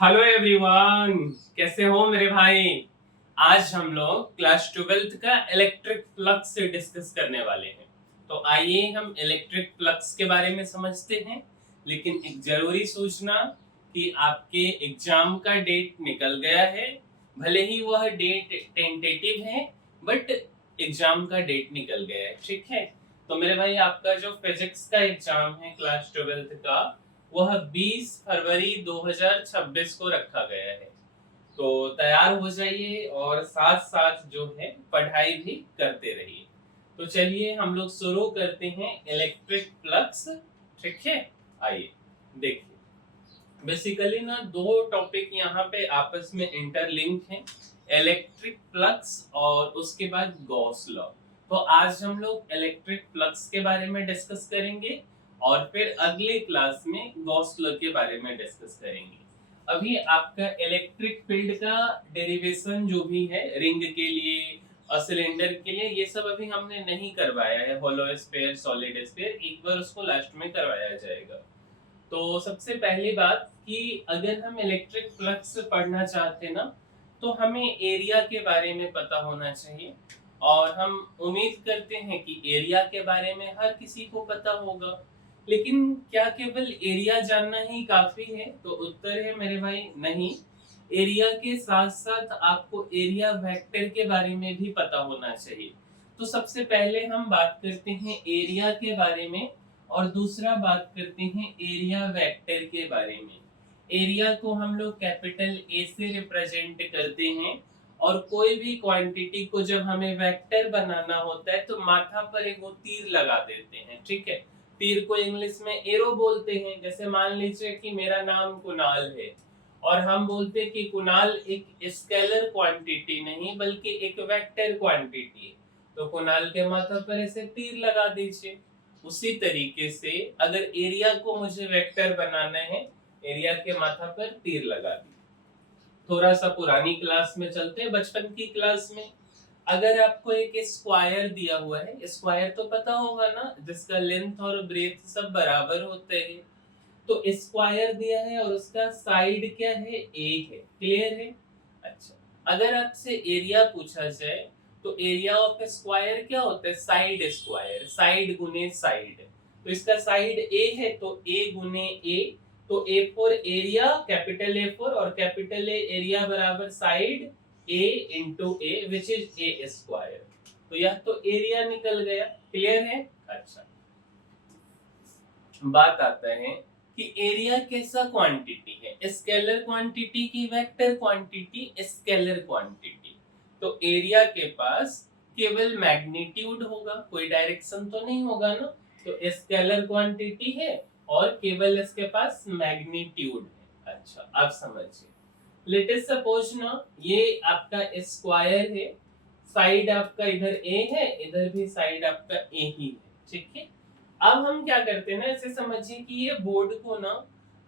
Hello everyone, कैसे हो मेरे भाई। आज हम लोग क्लास 12th का इलेक्ट्रिक फ्लक्स से डिस्कस करने वाले हैं। तो आइए हम इलेक्ट्रिक फ्लक्स के बारे में समझते हैं। लेकिन एक जरूरी सूचना कि आपके एग्जाम का डेट निकल गया है। भले ही वह डेट टेंटेटिव है, बट एग्जाम का डेट निकल गया है, ठीक है। तो मेरे भाई, आपका जो फिजिक्स का एग्जाम है क्लास 12th का, वह 20 फरवरी 2026 को रखा गया है। तो तैयार हो जाइए और साथ साथ जो है पढ़ाई भी करते रहिए। तो चलिए हम लोग शुरू करते हैं इलेक्ट्रिक फ्लक्स, ठीक है। आइए देखिए, बेसिकली ना दो टॉपिक यहाँ पे आपस में इंटरलिंक हैं, इलेक्ट्रिक फ्लक्स और उसके बाद गॉस लॉ। तो आज हम लोग इलेक्ट्रिक फ्लक्स के बारे में डिस्कस करेंगे और फिर अगले क्लास में गॉस लॉ के बारे में डिस्कस करेंगे। अभी आपका इलेक्ट्रिक फील्ड का डेरिवेशन जो भी है रिंग के लिए और सिलेंडर के लिए, ये सब अभी हमने नहीं करवाया है। होलो स्फीयर, सॉलिड स्फीयर, एक बार उसको लास्ट में करवाया जाएगा। तो सबसे पहली बात कि अगर हम इलेक्ट्रिक फ्लक्स पढ़ना चाहते हैं ना, तो हमें एरिया के बारे में पता होना चाहिए। और हम उम्मीद करते हैं कि एरिया के बारे में हर किसी को पता होगा। लेकिन क्या केवल एरिया जानना ही काफी है? तो उत्तर है मेरे भाई, नहीं। एरिया के साथ साथ आपको एरिया वेक्टर के बारे में भी पता होना चाहिए। तो सबसे पहले हम बात करते हैं एरिया के बारे में और दूसरा बात करते हैं एरिया वेक्टर के बारे में। एरिया को हम लोग कैपिटल ए से रिप्रेजेंट करते हैं और कोई भी क्वांटिटी को जब हमें वेक्टर बनाना होता है तो माथा पर एक वो तीर लगा देते हैं, ठीक है। तीर को इंग्लिश में एरो बोलते हैं। जैसे मान लीजिए कि मेरा नाम कुणाल है और हम बोलते हैं कि कुणाल एक स्केलर क्वांटिटी नहीं बल्कि एक वेक्टर क्वांटिटी है, तो कुणाल के माथा पर ऐसे तीर लगा दीजिए। उसी तरीके से अगर एरिया को मुझे वेक्टर बनाना है, एरिया के माथा पर तीर लगा दी। थोड़ा सा पुरानी क्लास में चलते हैं, बचपन की क्लास में। अगर आपको एक स्क्वायर दिया हुआ है, स्क्वायर तो पता होगा ना, जिसका लेंथ और ब्रेथ सब बराबर होते हैं। तो स्क्वायर दिया है और उसका साइड क्या है, ए है। क्लियर है? अच्छा, अगर आपसे एरिया पूछा जाए तो एरिया ऑफ स्क्वायर क्या होता है, साइड स्क्वायर, साइड गुने साइड। तो इसका साइड ए है तो ए गुने ए, तो A for area, capital A for, और कैपिटल ए एरिया बराबर side A into A which is a square. तो यह तो एरिया निकल गया। क्लियर है? अच्छा, बात आता है कि एरिया कैसा क्वांटिटी है, स्केलर क्वांटिटी की वेक्टर क्वांटिटी, स्केलर क्वांटिटी। तो एरिया के पास केवल मैग्नीट्यूड होगा, कोई डायरेक्शन तो नहीं होगा ना। तो स्केलर क्वांटिटी है और केवल इसके पास मैग्नीट्यूड है। अच्छा, अब समझिए। लेट अस सपोज ना, ये आपका स्क्वायर है, साइड आपका इधर ए है, इधर भी साइड आपका ए ही है, ठीक है। अब हम क्या करते हैं ना, ऐसे समझिए कि ये बोर्ड को ना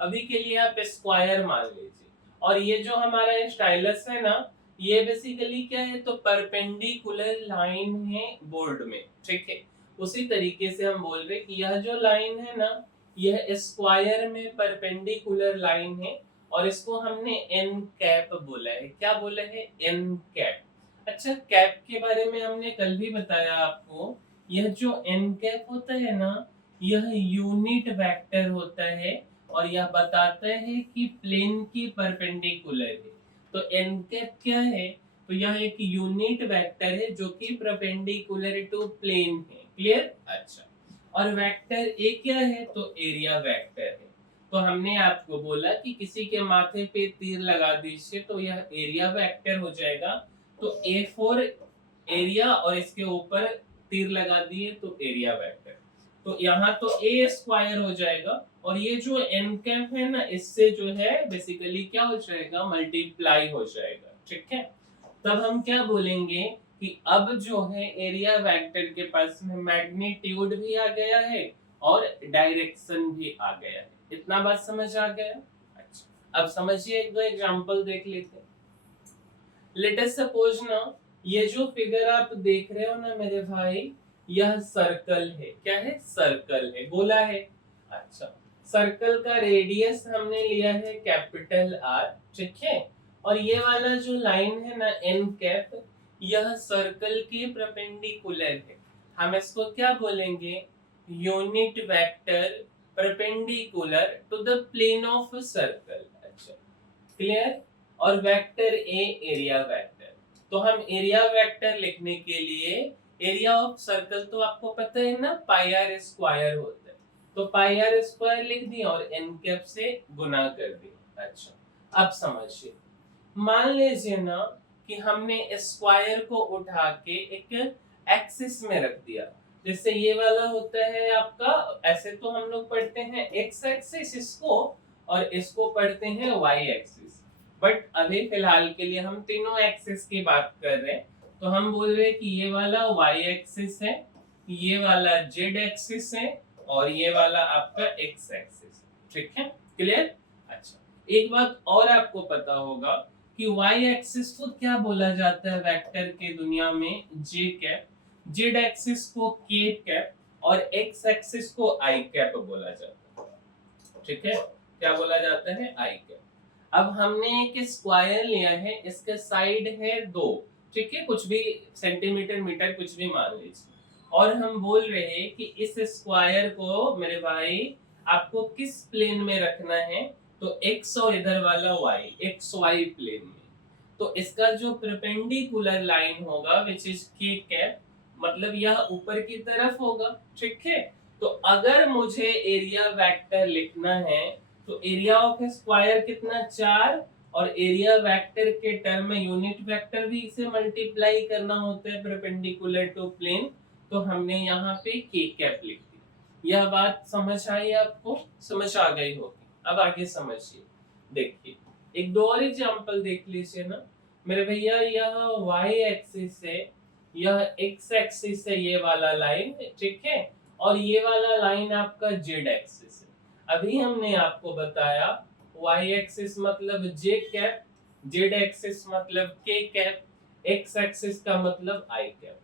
अभी के लिए आप स्क्वायर मान लीजिए, और ये जो हमारा स्टाइलस है ना, ये बेसिकली क्या है, तो परपेंडिकुलर लाइन है बोर्ड में, ठीक है। उसी तरीके से हम बोल रहे कि यह जो लाइन है ना, यह स्क्वायर में परपेंडिकुलर लाइन है और इसको हमने एन कैप बोला है। क्या बोला है? N cap. अच्छा, कैप के बारे में हमने कल भी बताया आपको। यह जो एन कैप होता है ना, यह यूनिट वेक्टर होता है और यह बताता है कि प्लेन की परपेंडिकुलर है। तो एन कैप क्या है? तो यह एक यूनिट वेक्टर है जो कि परपेंडिकुलर टू प्लेन है। क्लियर? अच्छा, और वेक्टर ए क्या है? तो एरिया वेक्टर है। तो हमने आपको बोला कि किसी के माथे पे तीर लगा दीजिए तो यह एरिया वेक्टर हो जाएगा। तो ए फॉर एरिया और इसके ऊपर तीर लगा दिए तो एरिया वेक्टर। तो यहाँ तो ए स्क्वायर हो जाएगा और ये जो एन कैप है ना, इससे जो है बेसिकली क्या हो जाएगा, मल्टीप्लाई हो जाएगा, ठीक है। तब हम क्या बोलेंगे कि अब जो है एरिया वेक्टर के पास में मैग्नीट्यूड भी आ गया है और डायरेक्शन भी आ गया है। इतना बात समझ आ गया? अच्छा, अब समझिए, एक दो एग्जांपल देख लेते हैं। लेट अस सपोज ना, ये जो फिगर आप देख रहे हो ना मेरे भाई, यह सर्कल है। क्या है? सर्कल है, गोला है। अच्छा, सर्कल का रेडियस हमने लिया है कैपिटल आर, ठीक है। और ये वाला जो लाइन है ना एन कैप, यह सर्कल के परपेंडिकुलर है। हम इसको क्या बोलेंगे, unit vector perpendicular to the plane of circle. अच्छा, क्लियर। और वेक्टर ए एरिया वेक्टर, तो हम एरिया वेक्टर लिखने के लिए, एरिया ऑफ सर्कल तो आपको पता है ना पाई आर स्क्वायर होता है, तो पाई आर स्क्वायर लिख दिया और एन कैप से गुना कर दिया। अच्छा, अब समझिए, मान लीजिए ना कि हमने स्क्वायर को उठा के एक एक्सिस में रख दिया, जैसे ये वाला होता है आपका, ऐसे तो हम लोग पढ़ते हैं एक्स एक्सिस इसको, और इसको पढ़ते हैं वाई एक्सिस, बट अभी फिलहाल के लिए हम तीनों एक्सिस की बात कर रहे हैं। तो हम बोल रहे हैं कि ये वाला वाई एक्सिस है, ये वाला जेड एक्सिस है, और ये वाला आपका एक्स एक्सिस, ठीक है, क्लियर। अच्छा, एक बात और आपको पता होगा कि वाई एक्सिस को क्या बोला जाता है वेक्टर के दुनिया में, जे कैप, जेड एक्सिस को के कैप, और एक्स एक्सिस को आई कैप बोला जाता है, ठीक है। क्या बोला जाता है, आई कैप। अब हमने एक स्क्वायर लिया है, इसके साइड है 2, ठीक है, कुछ भी सेंटीमीटर मीटर कुछ भी मान लीजिए, और हम बोल रहे हैं कि इस स्क्वायर को मेरे भाई आपको किस प्लेन में रखना है, तो x और इधर वाला y, एक्स वाई प्लेन में। तो इसका जो परपेंडिकुलर लाइन होगा विच इज k कैप, मतलब यह ऊपर की तरफ होगा, ठीक है। तो अगर मुझे एरिया वेक्टर लिखना है, तो एरिया ऑफ स्क्वायर कितना, 4, और एरिया वेक्टर के टर्म में यूनिट वेक्टर भी इसे मल्टीप्लाई करना होता है परपेंडिकुलर टू प्लेन, तो हमने यहाँ पे k कैप लिख दिया। यह बात समझ आई आपको, समझ आ गई होगी। अब आगे समझिए, देखिए एक दो और एग्जांपल देख लीजिए ना मेरे भैया, यह y एक्सिस है, यह x एक्सिस है, ये वाला लाइन, ठीक है, और ये वाला लाइन आपका z एक्सिस है। अभी हमने आपको बताया y एक्सिस मतलब j कैप, z एक्सिस मतलब k कैप, x एक्सिस का मतलब i कैप।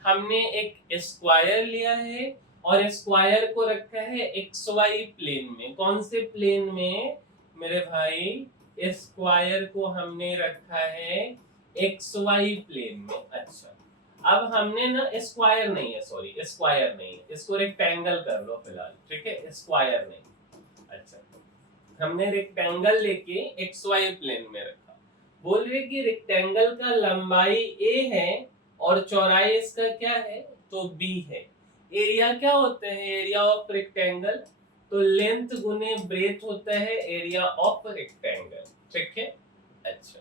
हमने एक स्क्वायर लिया है और स्क्वायर को रखा है एक्स वाई प्लेन में। कौन से प्लेन में मेरे भाई, स्क्वायर को हमने रखा है एक्स वाई प्लेन में। अच्छा, अब हमने ना स्क्वायर नहीं है, सॉरी स्क्वायर नहीं है, इसको रेक्टेंगल कर लो फिलहाल, ठीक है, स्क्वायर नहीं। अच्छा, हमने रेक्टेंगल लेके एक्स वाई प्लेन में रखा, बोल रहे कि रेक्टेंगल का लंबाई a है और चौड़ाई इसका क्या है, तो b है। एरिया क्या होता है, एरिया ऑफ रेक्टेंगल, तो लेंथ गुने ब्रेथ होता है एरिया ऑफ रेक्टेंगल, ठीक है। अच्छा,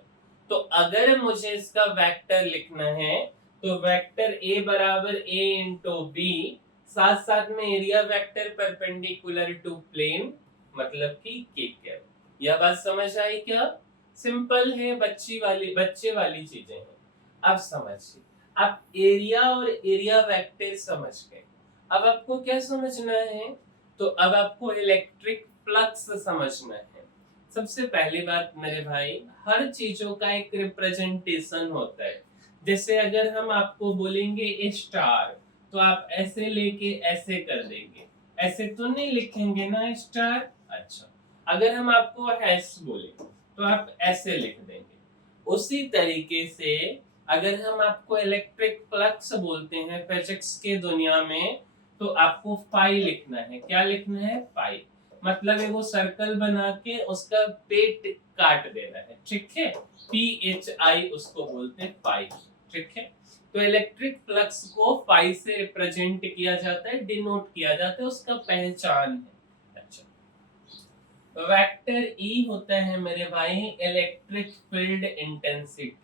तो अगर मुझे इसका वेक्टर लिखना है, तो वेक्टर a बराबर a इंटू बी, साथ साथ में area vector perpendicular to plane, मतलब कि k कैप। यह बात समझ आई क्या, सिंपल है, बच्चे वाली चीजें हैं। अब समझिए, आप एरिया और एरिया वेक्टर समझ गए, अब आपको क्या समझना है, तो अब आपको इलेक्ट्रिक फ्लक्स समझना है। सबसे पहली बात मेरे भाई, हर चीजों का एक रिप्रेजेंटेशन होता है। जैसे अगर हम आपको बोलेंगे ए स्टार, तो आप ऐसे लेके ऐसे कर देंगे, ऐसे तो नहीं लिखेंगे ना स्टार। अच्छा, अगर हम आपको हैश बोले, तो आप ऐसे लिख देंगे। उसी तरीके से अगर हम आपको इलेक्ट्रिक फ्लक्स बोलते हैं फिजिक्स के दुनिया में, तो आपको फाई लिखना है। क्या लिखना है, फाई, मतलब है वो सर्कल बना के उसका पेट काट देना है, ठीक है, PHI उसको बोलते हैं फाई, ठीक है। तो इलेक्ट्रिक फ्लक्स को फाई से रिप्रेजेंट किया जाता है, डिनोट किया जाता है, उसका पहचान है। अच्छा, वेक्टर E होता है मेरे भाई electric field intensity.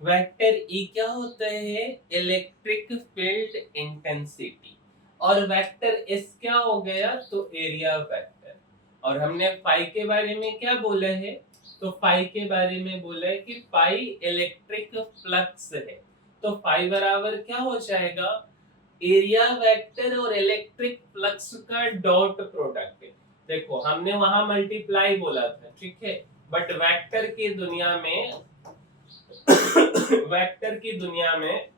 Vector E क्या होता है, इलेक्ट्रिक फील्ड इंटेंसिटी। और वेक्टर S क्या हो गया, तो एरिया वेक्टर। और हमने फाई के बारे में क्या बोला है, तो फाई के बारे में बोला है कि फाई इलेक्ट्रिक फ्लक्स है। तो फाई बराबर क्या हो जाएगा, एरिया वेक्टर और इलेक्ट्रिक फ्लक्स का डॉट प्रोडक्ट। देखो हमने वहां मल्टीप्लाई बोला था, ठीक है, बट वेक्टर की दुनिया में वेक्टर की दुनिया में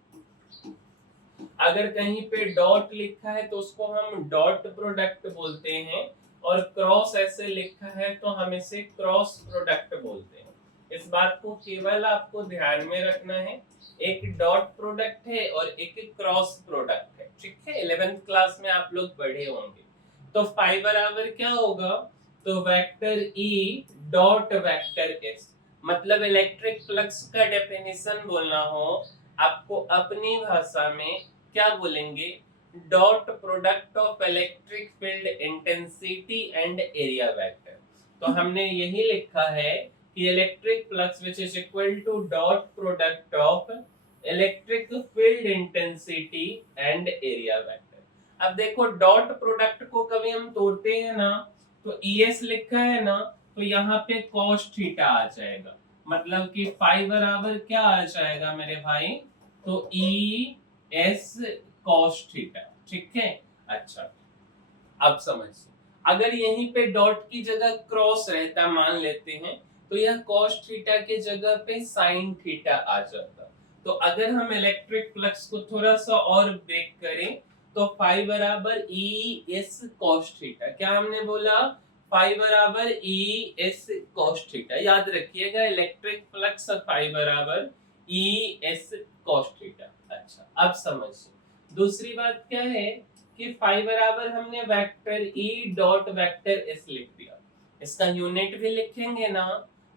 अगर कहीं पे डॉट लिखा है तो उसको हम डॉट प्रोडक्ट बोलते हैं, और क्रॉस ऐसे लिखा है तो हम इसे क्रॉस प्रोडक्ट बोलते हैं। इस बात को केवल आपको ध्यान में रखना है, एक डॉट प्रोडक्ट है और एक क्रॉस प्रोडक्ट है, ठीक है। 11th क्लास में आप लोग पढ़े होंगे। तो फाई बराबर क्या होगा, तो vector E dot vector S. मतलब इलेक्ट्रिक फ्लक्स का डेफिनेशन बोलना हो आपको अपनी भाषा में क्या बोलेंगे, dot product of electric field intensity and area vector. तो हमने यही लिखा है कि electric flux which is equal to dot product of electric field intensity and area vector. अब देखो डॉट प्रोडक्ट को कभी हम तोड़ते हैं ना, तो ES लिखा है ना, तो यहाँ पे cos थीटा आ जाएगा। मतलब कि फाई बराबर क्या आ जाएगा मेरे भाई, तो ES cos थीटा, ठीक है। अच्छा, अब समझिए, अगर यहीं पे डॉट की जगह क्रॉस रहता मान लेते हैं, तो यह cos थीटा के जगह पे sin थीटा आ जाता। तो अगर हम इलेक्ट्रिक फ्लक्स को थोड़ा सा और ब्रेक करें, तो फाई बराबर ES cos थीटा, क्या हमने बोला, फाई बराबर ES cos थीटा। याद रखिएगा इलेक्ट्रिक फ्लक्स फाई बराबर ES cos थीटा। अच्छा, अब समझिए दूसरी बात क्या है कि फाई बराबर हमने vector E dot vector S लिख दिया, इसका यूनिट भी लिखेंगे ना।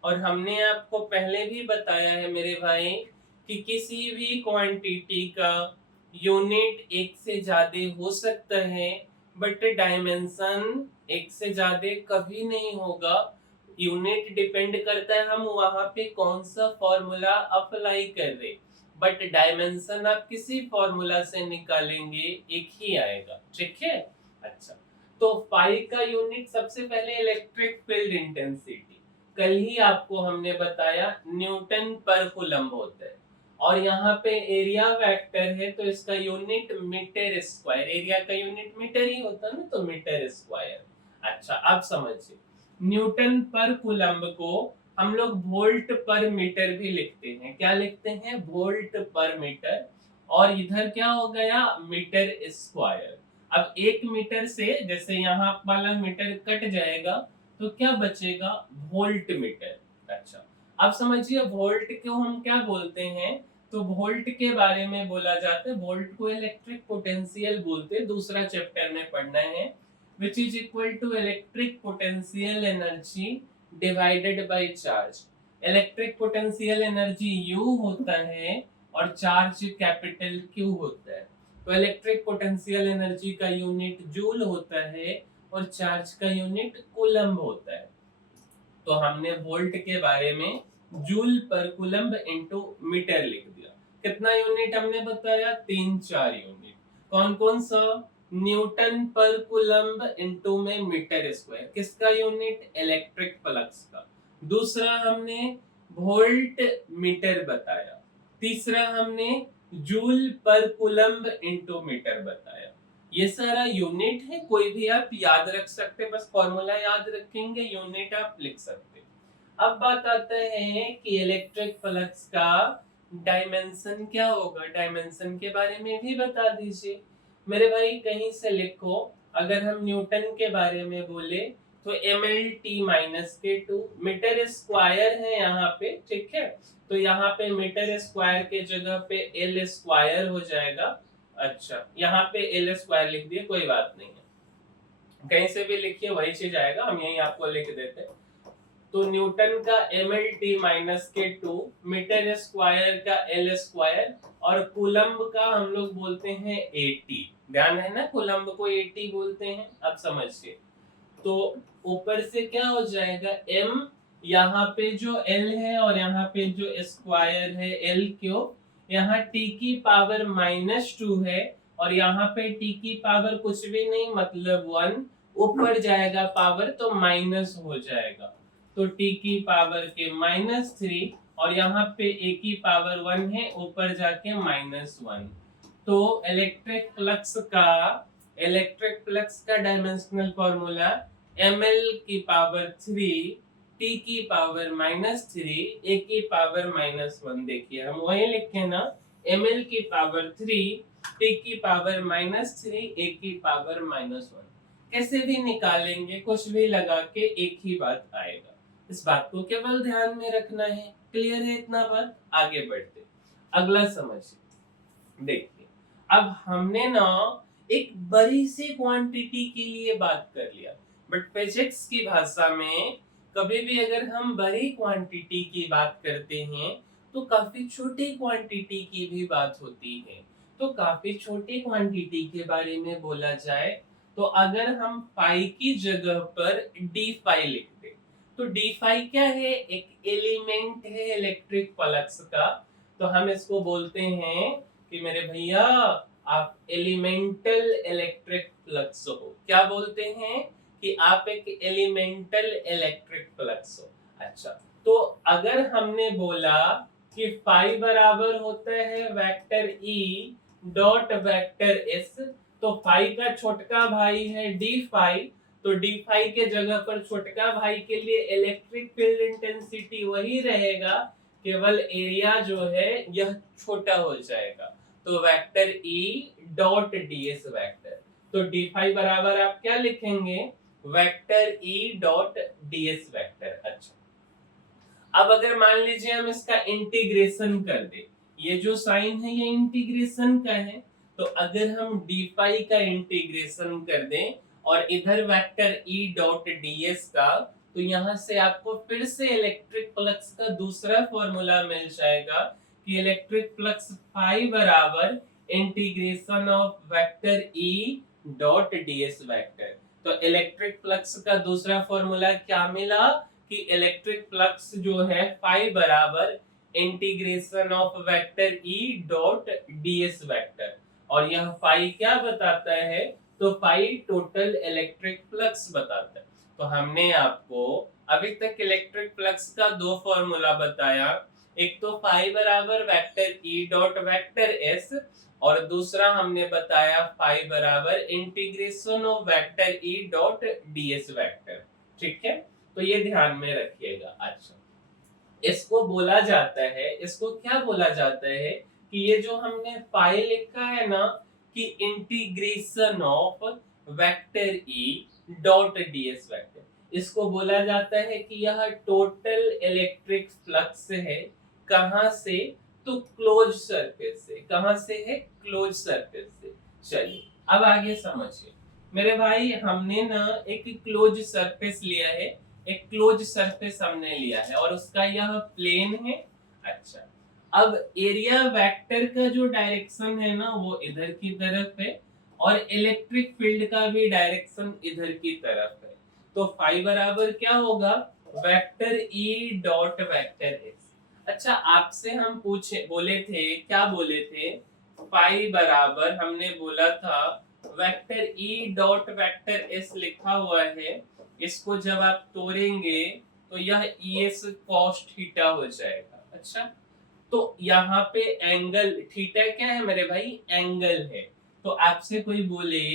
और हमने आपको पहले भी बताया है मेरे भाई कि किसी भी क्वांटिटी का यूनिट एक से ज्यादा हो सकता है, बट डायमेंशन एक से ज्यादा कभी नहीं होगा। यूनिट डिपेंड करता है हम वहां पे कौन सा फॉर्मूला अप्लाई कर रहे, बट डायमेंशन आप किसी फॉर्मूला से निकालेंगे एक ही आएगा, ठीक है। अच्छा, तो फाई का यूनिट सबसे पहले इलेक्ट्रिक फील्ड इंटेंसिटी, कल ही आपको हमने बताया न्यूटन पर कूलम्ब होता है। और यहाँ पे एरिया वेक्टर है तो इसका यूनिट मीटर स्क्वायर, एरिया का यूनिट मीटर ही होता है ना, तो मीटर स्क्वायर। अच्छा, अब समझिए, न्यूटन पर कूलम्ब को हम लोग वोल्ट पर मीटर भी लिखते हैं। क्या लिखते हैं, वोल्ट पर मीटर। और इधर क्या हो गया, मीटर स्क्वायर। अब एक मीटर से जैसे यहाँ वाला मीटर कट जाएगा तो क्या बचेगा, वोल्ट मीटर। अच्छा, अब समझिए वोल्ट को हम क्या बोलते हैं, तो वोल्ट के बारे में बोला जाता है, वोल्ट को इलेक्ट्रिक पोटेंशियल बोलते हैं, दूसरा चैप्टर में पढ़ना है, which is equal to electric potential energy divided by charge। Electric potential energy U होता है और चार्ज कैपिटल Q होता है। तो इलेक्ट्रिक पोटेंशियल एनर्जी का यूनिट जूल होता है और चार्ज का यूनिट कूलम्ब होता है। तो हमने वोल्ट के बारे में जूल पर कूलम्ब इनटू मीटर लिख दिया। कितना यूनिट हमने बताया, 3-4 यूनिट। कौन कौन सा, न्यूटन पर कूलम्ब इनटू में मीटर स्क्वायर, किसका यूनिट, इलेक्ट्रिक फ्लक्स का। दूसरा हमने वोल्ट मीटर बताया। तीसरा हमने जूल पर कूलम्ब इनटू मीटर बताया। ये सारा यूनिट है, कोई भी आप याद रख सकते, बस फॉर्मूला याद रखेंगे, यूनिट आप लिख सकते। अब बात आता है कि इलेक्ट्रिक फ्लक्स का डायमेंशन क्या होगा, डायमेंशन के बारे में भी बता दीजिए मेरे भाई। कहीं से लिखो, अगर हम न्यूटन के बारे में बोले तो mL/T-2 मीटर स्क्वायर है यहाँ पे, ठीक है। तो यहाँ पे मीटर स्क्वायर के जगह पे L स्क्वायर हो जाएगा। अच्छा, यहाँ पे L स्क्वायर लिख दिए, कोई बात नहीं है, कहीं से भी लिखिए वही चीज आएगा, हम यही आपको लिख देते हैं। तो न्यूटन का mL/T-2, मीटर स्क्वायर का L स्क्वायर, और कूलम्ब का हम लोग बोलते हैं AT। ध्यान है ना, कूलम्ब को AT बोलते हैं। अब समझिए, तो ऊपर से क्या हो जाएगा, m, यहाँ पे जो L है और यहाँ पे जो स्क्वायर है L क्यूब, यहाँ t की पावर -2 है और यहाँ पे t की पावर कुछ भी नहीं मतलब 1, ऊपर जाएगा पावर तो माइनस हो जाएगा, तो t की पावर के -3 और यहाँ पे a की पावर 1 है, ऊपर जाके -1। तो इलेक्ट्रिक फ्लक्स का डायमेंशनल फॉर्मूला ml की पावर 3, t की पावर -3, a की पावर -1। देखिए हम वही लिखे ना, ml की पावर 3, t की पावर -3, a की पावर -1। कैसे भी निकालेंगे, कुछ भी लगा के एक ही बात आएगा। इस बात को केवल ध्यान में रखना है। क्लियर है इतना बात? आगे बढ़ते, अगला समझिए। देखिए, अब हमने ना एक बड़ी सी क्वांटिटी के लिए बात कर लिया, बट फिजिक्स की भाषा में कभी भी अगर हम बड़ी क्वांटिटी की बात करते हैं तो काफी छोटी क्वांटिटी की भी बात होती है। तो काफी छोटी क्वांटिटी के बारे में बोला जाए तो अगर हम पाई की जगह पर डी फाई लिख दें, तो डी फाई क्या है? एक एलिमेंट है इलेक्ट्रिक फ्लक्स का। तो हम इसको बोलते हैं कि मेरे भैया आप एलिमेंटल इलेक्ट्रिक फ्लक्स हो। क्या बोलते हैं? कि आप एक एलिमेंटल इलेक्ट्रिक फ्लक्स हो। अच्छा, तो अगर हमने बोला कि फाई बराबर होता है vector E dot vector S, तो फाई का छोटका भाई है डी फाई, तो डी फाई के जगह पर छोटका भाई के लिए इलेक्ट्रिक फील्ड इंटेंसिटी वही रहेगा, केवल एरिया जो है यह छोटा हो जाएगा। तो vector E dot DS vector, तो डी फाई बराबर आप क्या लिखेंगे? Vector E dot DS vector. अच्छा, अब अगर मान लीजिए हम इसका इंटीग्रेशन कर दे, ये जो साइन है ये इंटीग्रेशन का है, तो अगर हम डी फाई का इंटीग्रेशन कर दें और इधर वेक्टर ई डॉट डीएस का, तो यहां से आपको फिर से इलेक्ट्रिक फ्लक्स का दूसरा फॉर्मूला मिल जाएगा कि इलेक्ट्रिक फ्लक्स फाई बराबर integration of vector E dot DS vector. तो इलेक्ट्रिक फ्लक्स का दूसरा फॉर्मूला क्या मिला कि इलेक्ट्रिक फ्लक्स जो है फाई बराबर integration of vector E dot DS vector. और यह फाई क्या बताता है? तो फाई टोटल इलेक्ट्रिक फ्लक्स बताता है। तो हमने आपको अभी तक इलेक्ट्रिक फ्लक्स का दो फॉर्मूला बताया, एक तो फाई बराबर vector E dot vector S, और दूसरा हमने बताया फाई बराबर integration of vector E dot DS vector. ठीक है, तो ये ध्यान में रखिएगा। अच्छा, इसको बोला जाता है, इसको क्या बोला जाता है कि ये जो हमने पाई लिखा है ना कि integration of vector E dot DS vector, इसको बोला जाता है कि यह टोटल इलेक्ट्रिक फ्लक्स है। कहां से? तो क्लोज सरफेस से। कहां से है? क्लोज सरफेस से। चलिए अब आगे समझिए मेरे भाई, हमने ना एक क्लोज सरफेस लिया है, एक क्लोज सरफेस हमने लिया है और उसका यह प्लेन है। अच्छा, अब एरिया वेक्टर का जो डायरेक्शन है ना वो इधर की तरफ है और इलेक्ट्रिक फील्ड का भी डायरेक्शन इधर की तरफ है। तो फाई बराबर क्या होगा? Vector E dot vector x. अच्छा, आपसे हम पूछे बोले थे, क्या बोले थे? फाई बराबर हमने बोला था vector E dot vector S लिखा हुआ है, इसको जब आप तोड़ेंगे तो यह ES cos थीटा हो जाएगा। अच्छा, तो यहाँ पे एंगल थीटा क्या है मेरे भाई? एंगल है। तो आपसे कोई बोले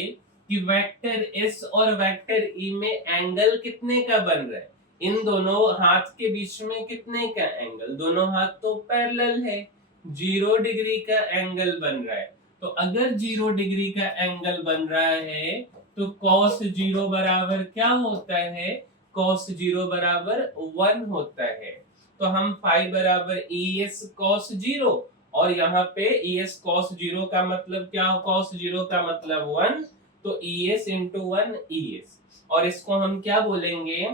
कि वेक्टर S और वेक्टर E में एंगल कितने का बन रहा है? इन दोनों हाथ के बीच में कितने का एंगल? दोनों हाथ तो पैरेलल है, 0 डिग्री का एंगल बन रहा है। तो अगर 0 डिग्री का एंगल बन रहा है तो cos 0 बराबर क्या होता है? cos 0 बराबर 1 होता है। तो हम फाई बराबर ES cos 0, और यहाँ पे ES cos 0 का मतलब क्या? cos 0 का मतलब 1, तो ES into 1 ES। और इसको हम क्या बोलेंगे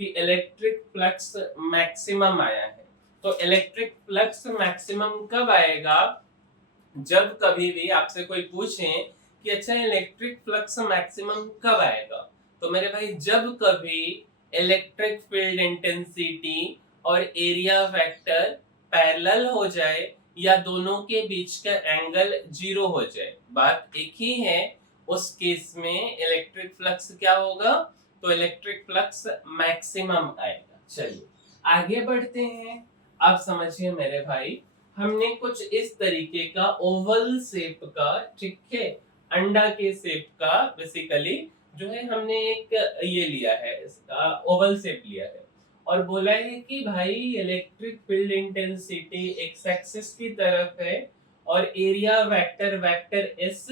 कि इलेक्ट्रिक फ्लक्स मैक्सिमम आया है। तो इलेक्ट्रिक फ्लक्स मैक्सिमम कब आएगा? जब कभी भी आपसे कोई पूछे कि अच्छा इलेक्ट्रिक फ्लक्स मैक्सिमम कब आएगा, तो मेरे भाई जब कभी इलेक्ट्रिक फील्ड इंटेंसिटी और एरिया वेक्टर पैरेलल हो जाए या दोनों के बीच का एंगल 0 हो जाए, बात एक ही है। उस केस में इलेक्ट्रिक फ्लक्स क्या होगा? तो इलेक्ट्रिक फ्लक्स मैक्सिमम आएगा। चलिए आगे बढ़ते हैं। अब समझिए मेरे भाई, हमने कुछ इस तरीके का ओवल शेप का, ठीक है, अंडा के शेप का बेसिकली जो है हमने एक ये लिया है, इसका ओवल शेप लिया है और बोला है कि भाई electric field intensity X axis की तरफ है और area vector vector S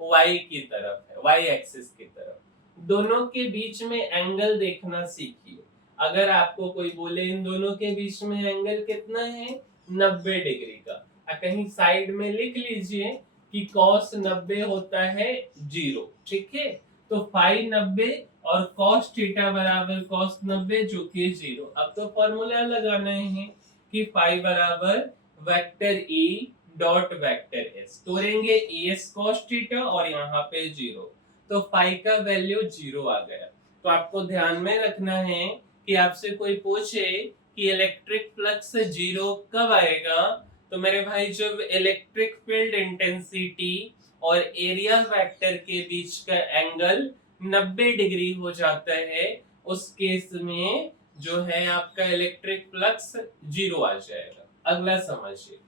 Y की तरफ है, वाई एक्सिस की तरफ। दोनों के बीच में एंगल देखना सीखिए। अगर आपको कोई बोले इन दोनों के बीच में एंगल कितना है, 90 डिग्री का, कहीं साइड में लिख लीजिए कि cos 90 होता है 0, ठीक है। तो फाई 90 और cos थीटा बराबर cos 90 जो कि 0। अब तो फॉर्मूला लगाना है कि फाई बराबर vector E dot vector S, तोड़ेंगे एस cos थीटा और यहाँ पे 0, तो फाई का वैल्यू 0 आ गया। तो आपको ध्यान में रखना है कि आपसे कोई पूछे कि इलेक्ट्रिक फ्लक्स 0 कब आएगा, तो मेरे भाई जब इलेक्ट्रिक फील्ड इंटेंसिटी और एरिया वेक्टर के बीच का एंगल 90 डिग्री हो जाता है, उस केस में जो है आपका इलेक्ट्रिक फ्लक्स 0 आ जाएगा। अगला समझिए,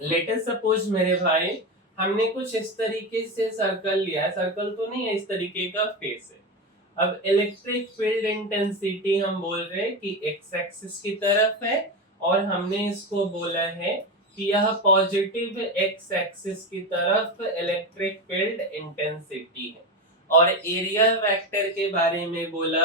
लेट अस सपोज मेरे भाई हमने कुछ इस तरीके से सर्कल लिया है, सर्कल तो नहीं है, इस तरीके का फेस है। अब इलेक्ट्रिक फील्ड इंटेंसिटी हम बोल रहे हैं कि एक्स एक्सिस की तरफ है, और हमने इसको बोला है कि यह पॉजिटिव एक्स एक्सिस की तरफ इलेक्ट्रिक फील्ड इंटेंसिटी है, और एरिया वेक्टर के बारे में बोला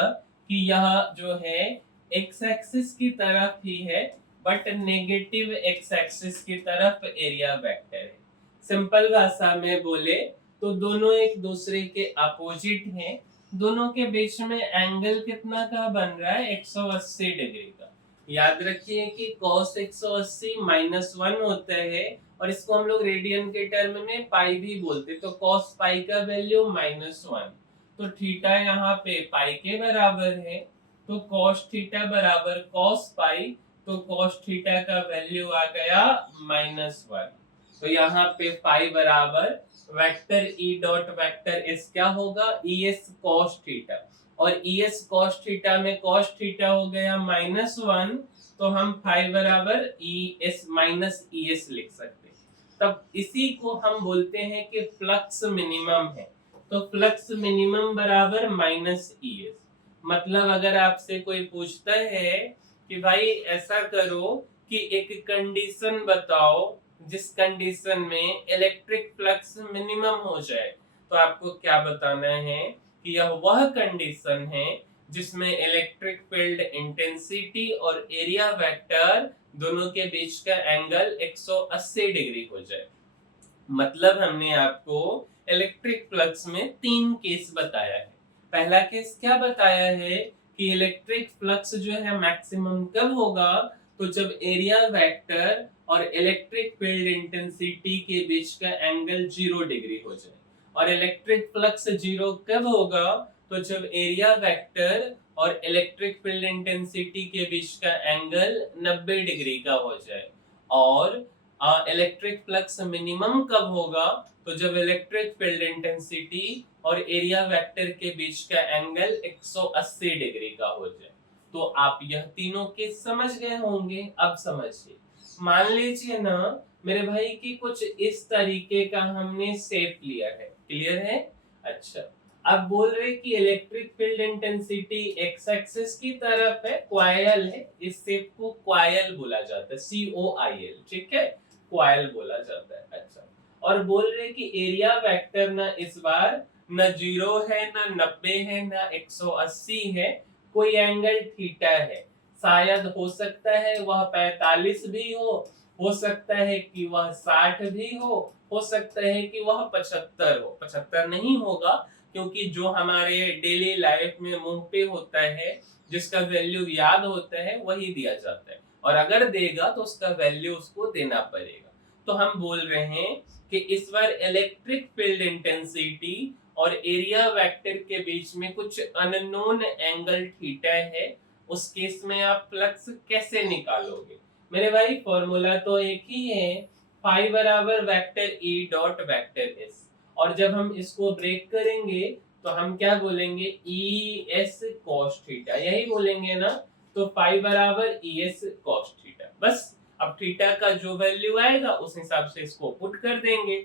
कि यह जो है एक्स एक्सिस की तरफ ही है, बट नेगेटिव एक्स एक्सिस की तरफ एरिया वेक्टर है। सिंपल भाषा में बोले तो दोनों एक दूसरे के अपोजिट हैं, दोनों के बीच में एंगल कितना का बन रहा है, 180 डिग्री का। याद रखिए कि cos 180 -1 होता है, और इसको हम लोग रेडियन के टर्म में पाई भी बोलते, तो cos पाई का वैल्यू -1, तो थीटा यहाँ पे पाई के बराबर है, तो cos थीटा बराबर cos पाई, तो cos थीटा का वैल्यू आ गया -1। तो यहाँ पे पाई बराबर vector E dot vector S क्या होगा, ई एस cos थीटा, और ई एस cos थीटा में cos थीटा हो गया -1, तो हम फाई बराबर E S minus E S लिख सकते हैं। तब इसी को हम बोलते हैं कि फ्लक्स मिनिमम है, तो फ्लक्स मिनिमम बराबर -ES। मतलब अगर आपसे कोई पूछता है कि भाई ऐसा करो कि एक कंडीशन बताओ जिस कंडीशन में इलेक्ट्रिक फ्लक्स मिनिमम हो जाए, तो आपको क्या बताना है कि यह वह कंडीशन है जिसमें इलेक्ट्रिक फील्ड इंटेंसिटी और एरिया वेक्टर दोनों के बीच का एंगल 180 डिग्री हो जाए। मतलब हमने आपको इलेक्ट्रिक फ्लक्स में 3 केस बताया है। पहला केस क्या बताया है कि इलेक्ट्रिक फ्लक्स जो है मैक्सिमम कब होगा, तो जब एरिया वेक्टर और इलेक्ट्रिक फील्ड इंटेंसिटी के बीच का एंगल 0 डिग्री हो जाए। और इलेक्ट्रिक फ्लक्स 0 कब होगा, तो जब एरिया वेक्टर और इलेक्ट्रिक फील्ड इंटेंसिटी के बीच का एंगल 90 डिग्री का हो जाए। और इलेक्ट्रिक फ्लक्स मिनिमम कब होगा, तो जब इलेक्ट्रिक फील्ड इंटेंसिटी और एरिया वेक्टर के बीच का एंगल 180 डिग्री का हो जाए। तो आप यह तीनों केस समझ गए होंगे। अब समझिए, मान लीजिए ना मेरे भाई कि कुछ इस तरीके का हमने शेप लिया है, क्लियर है। अच्छा, अब बोल रहे कि electric field intensity X axis की तरफ है, क्वायल है, इस शेप को क्वायल बोला जाता है, COIL, ठीक है, क्वायल बोला जाता है। अच्छा, और बोल रहे कि एरिया वेक्टर ना इस बार न 0 है, ना 90 है, ना 180 है, कोई एंगल थीटा है। शायद हो सकता है वह 45 भी हो सकता है कि वह 60 भी हो सकता है कि वह 75 हो। 75 नहीं होगा, क्योंकि जो हमारे डेली लाइफ में मुंह पे होता है, जिसका वैल्यू याद होता है, वही दिया जाता है, और अगर देगा तो उसका वैल्यू उसको देना पड़ेगा। तो हम बोल रहे हैं कि इस बार इलेक्ट्रिक फील्ड इंटेंसिटी और एरिया वेक्टर के बीच में कुछ अननोन एंगल थीटा है। उस केस में आप फ्लक्स कैसे निकालोगे मेरे भाई, फॉर्मूला तो एक ही है, फाई बराबर vector E dot vector S, और जब हम इसको ब्रेक करेंगे तो हम क्या बोलेंगे, ई एस cos थीटा, यही बोलेंगे ना। तो फाई बराबर ई एस cos थीटा, बस अब थीटा का जो वैल्यू आएगा उस हिसाब से इसको पुट कर देंगे।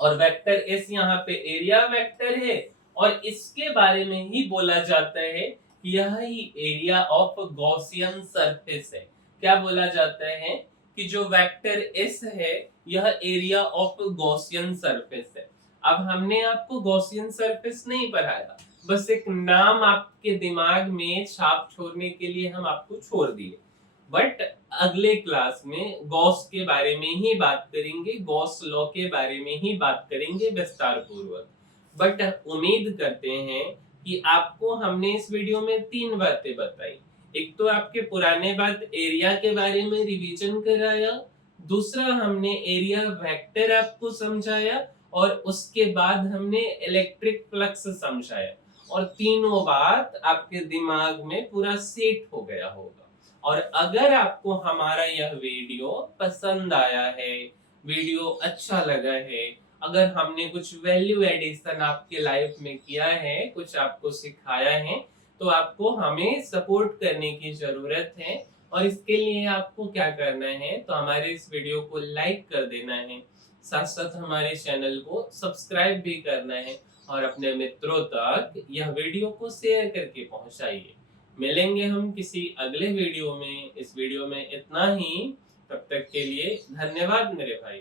और वेक्टर एस यहाँ पे एरिया वेक्टर है, और इसके बारे में ही बोला जाता है कि यह ही एरिया ऑफ गॉसियन सरफेस है। क्या बोला जाता है कि जो वेक्टर एस है यह एरिया ऑफ गॉसियन सरफेस है। अब हमने आपको गॉसियन सरफेस नहीं पढ़ाया, बस एक नाम आपके दिमाग में छाप छोड़ने के लिए हम आपको छोड़ दिए। बट अगले क्लास में गॉस के बारे में ही बात करेंगे, गॉस लॉ के बारे में ही बात करेंगे विस्तार पूर्वक। बट उम्मीद करते हैं कि आपको हमने इस वीडियो में 3 बातें बताई। एक तो आपके पुराने बात एरिया के बारे में रिवीजन कराया, दूसरा हमने एरिया वेक्टर आपको समझाया, और उसके बाद हमने इलेक्ट्रिक फ्लक्स समझाया, और तीनों बात आपके दिमाग में पूरा सेट हो गया होगा। और अगर आपको हमारा यह वीडियो पसंद आया है, वीडियो अच्छा लगा है, अगर हमने कुछ वैल्यू एडिशन आपके लाइफ में किया है, कुछ आपको सिखाया है, तो आपको हमें सपोर्ट करने की जरूरत है। और इसके लिए आपको क्या करना है, तो हमारे इस वीडियो को लाइक कर देना है, साथ साथ हमारे चैनल को सब्सक्राइब भी करना है, और अपने मित्रों तक यह वीडियो को शेयर करके पहुंचाइए। मिलेंगे हम किसी अगले वीडियो में। इस वीडियो में इतना ही। तब तक के लिए धन्यवाद मेरे भाई।